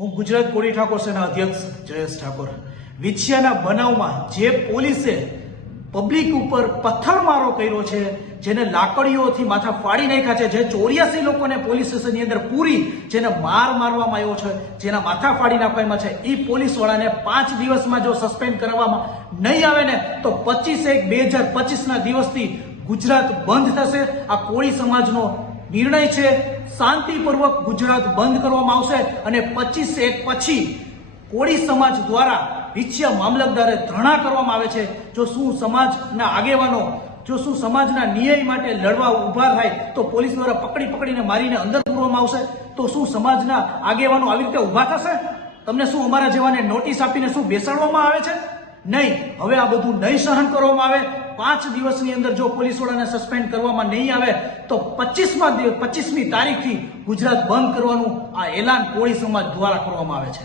હું ગુજરાત કોળી ઠાકોર સેના અધ્યક્ષ જયેશ ઠાકોર. વિછિયાના બનાવમાં જે પોલીસે પબ્લિક ઉપર પથ્થરમારો કર્યો છે, જેને લાકડીઓથી માથા ફાડી નાખ્યા છે, જે ચોર્યાસી લોકોને પોલીસ સ્ટેશનની અંદર પૂરી, જેને માર મારવામાં આવ્યો છે, જેના માથા ફાડી નાખવામાં છે એ પોલીસવાળાને પાંચ દિવસમાં જો સસ્પેન્ડ કરવામાં નહીં આવે ને, તો પચીસ એક બે હજાર પચીસના દિવસથી ગુજરાત બંધ થશે. આ કોળી સમાજનો નિર્ણય છે, શાંતિપૂર્વક ગુજરાત બંધ કરવામાં આવશે અને પચીસ એક પછી કોળી સમાજ દ્વારા વિછિયા મામલતદારે ધરણા કરવામાં આવે છે. જો શું સમાજના આગેવાનો, જો શું સમાજના ન્યાય માટે લડવા ઊભા થાય, તો પોલીસ દ્વારા પકડી પકડીને મારીને અંદર પૂરવામાં આવશે. તો શું સમાજના આગેવાનો આવી રીતે ઊભા થશે? તમને શું અમારા જેવાને નોટિસ આપીને શું બેસાડવામાં આવે છે? નહીં. હવે આ બધું નહીં સહન કરવામાં આવે. પાંચ દિવસની અંદર જો પોલીસ વડાને સસ્પેન્ડ કરવામાં નહીં આવે, તો પચીસમાં પચીસમી તારીખથી ગુજરાત બંધ કરવાનું આ એલાન કોળી સમાજ દ્વારા કરવામાં આવે છે.